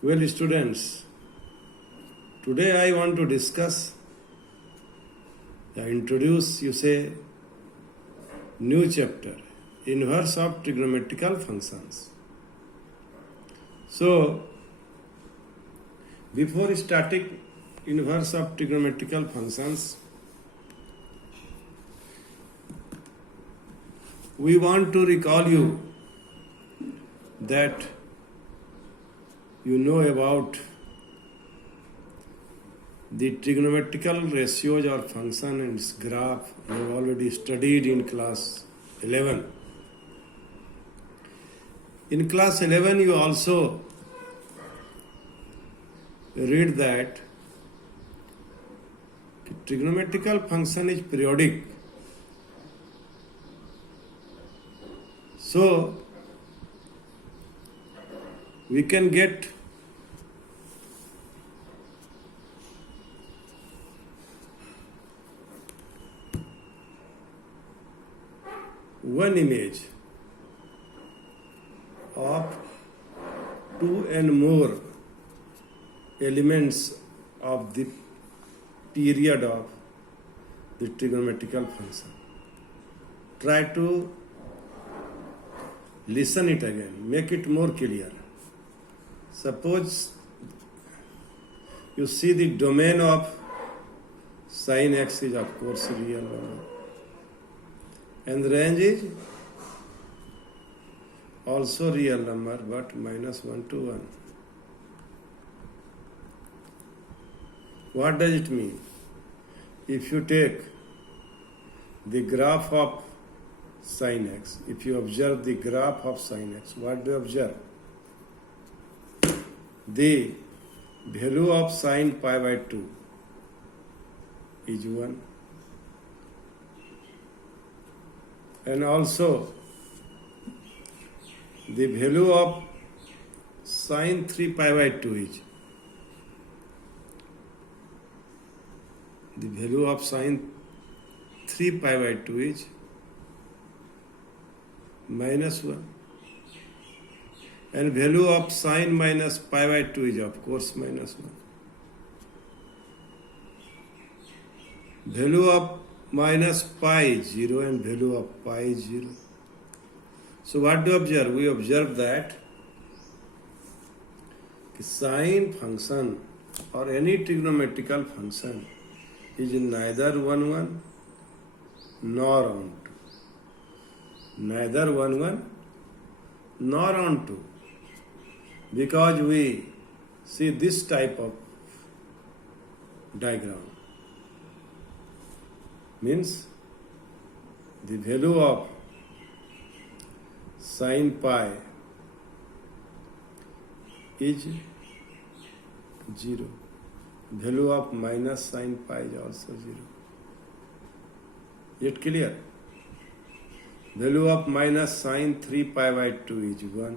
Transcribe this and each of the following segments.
Well, students, today I want to discuss, introduce, new chapter, inverse of trigonometrical functions. So, before starting inverse of trigonometrical functions, we want to recall you that you know about the trigonometrical ratios or function and its graph. You have already studied in class 11. In class 11, you also read that trigonometrical function is periodic. So, we can get one image of two and more elements of the period of the trigonometrical function. Try to listen it again, make it more clear. Suppose you see the domain of sin x is of course real number, and the range is also real number but -1 to 1. What does it mean? If you take the graph of sin x, if you observe the graph of sin x, what do you observe? The value of sin pi by 2 is 1. And also the value of sin 3 pi by 2 is the value of sin 3 pi by 2 is -1, and value of sin minus pi by 2 is of course -1. Value of minus pi is 0 and value of pi is 0. So what do we observe? We observe that the sine function or any trigonometrical function is neither 1 nor on 2. Neither 1 nor on 2. Because we see this type of diagram. Means the value of sin pi is 0. Value of minus sin pi is also 0. Yet clear? Value of minus sin 3 pi by 2 is 1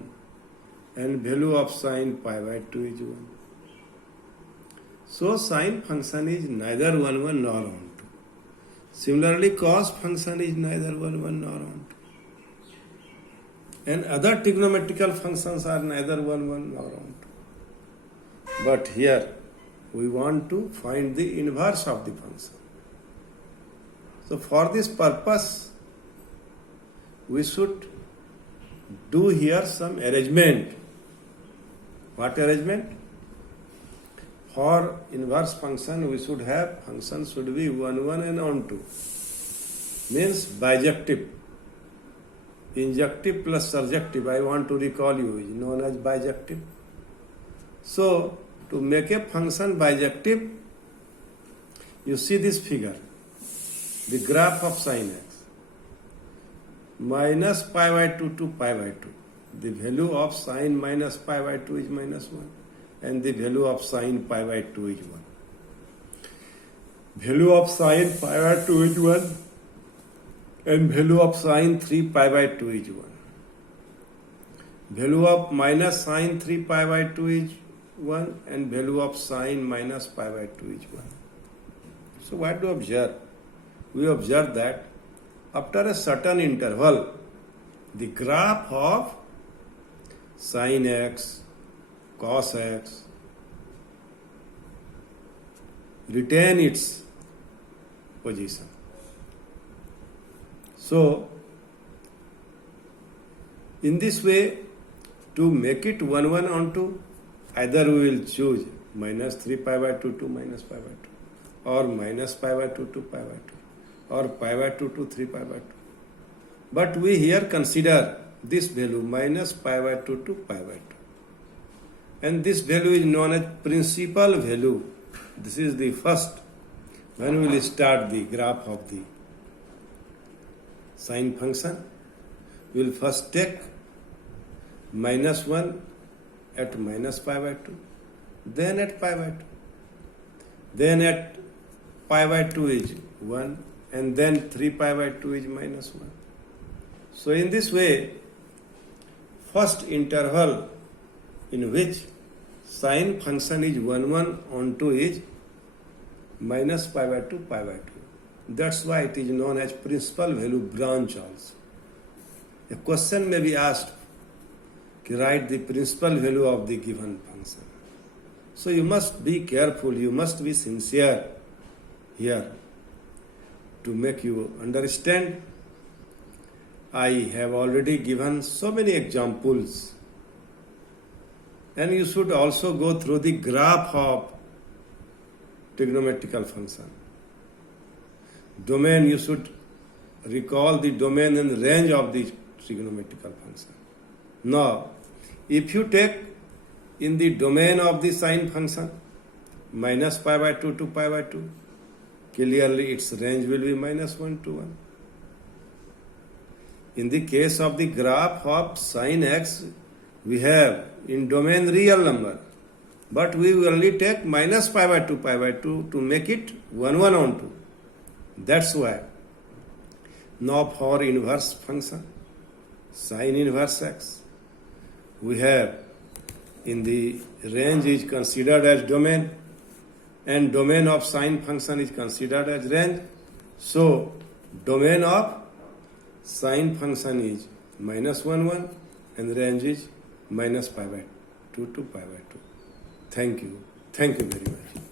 and value of sin pi by 2 is 1. So sine function is neither 1 nor on 2. Similarly, cos function is neither 1 nor on 2. And other trigonometrical functions are neither 1 nor on 2. But here we want to find the inverse of the function. So for this purpose, we should do here some arrangement. What arrangement? For inverse function, we should have function should be 1 and on 2. Means bijective. Injective plus surjective, I want to recall you, is known as bijective. So, to make a function bijective, you see this figure, the graph of sin x. Minus pi by 2 to pi by 2. The value of sin minus pi by 2 is -1. And the value of sin pi by 2 is 1. Value of sin pi by 2 is 1. And value of sin 3 pi by 2 is 1. Value of minus sin 3 pi by 2 is 1. And value of sin minus pi by 2 is 1. So what do we observe? We observe that after a certain interval, the graph of sin x, cos x retain its position. So, in this way, to make it 1 1 onto, either we will choose minus 3 pi by 2 to minus pi by 2, or minus pi by 2 to pi by 2, or pi by 2 to 3 pi by 2. But we here consider this value minus pi by 2 to pi by 2. And this value is known as principal value. This is the first, when we will start the graph of the sine function, we will first take minus 1 at minus pi by 2, then at pi by 2, then at pi by 2 is 1, and then 3 pi by 2 is minus 1. So in this way, first interval in which sine function is 1 1 onto is minus pi by 2 pi by 2. That's why it is known as principal value branch also. A question may be asked to write the principal value of the given function. So you must be careful, you must be sincere here to make you understand. I have already given so many examples, and you should also go through the graph of trigonometrical function. Domain, you should recall the domain and range of the trigonometrical function. Now, if you take in the domain of the sine function minus pi by 2 to pi by 2, clearly its range will be minus 1 to 1. In the case of the graph of sine x, we have in domain real number, but we will only take minus pi by 2 to make it 1 1 on 2. That's why. Now for inverse function, sine inverse x, we have in the range is considered as domain, and domain of sine function is considered as range. So domain of sine function is minus 1 1 and range is minus pi by 2 to pi by 2. Thank you. Thank you very much.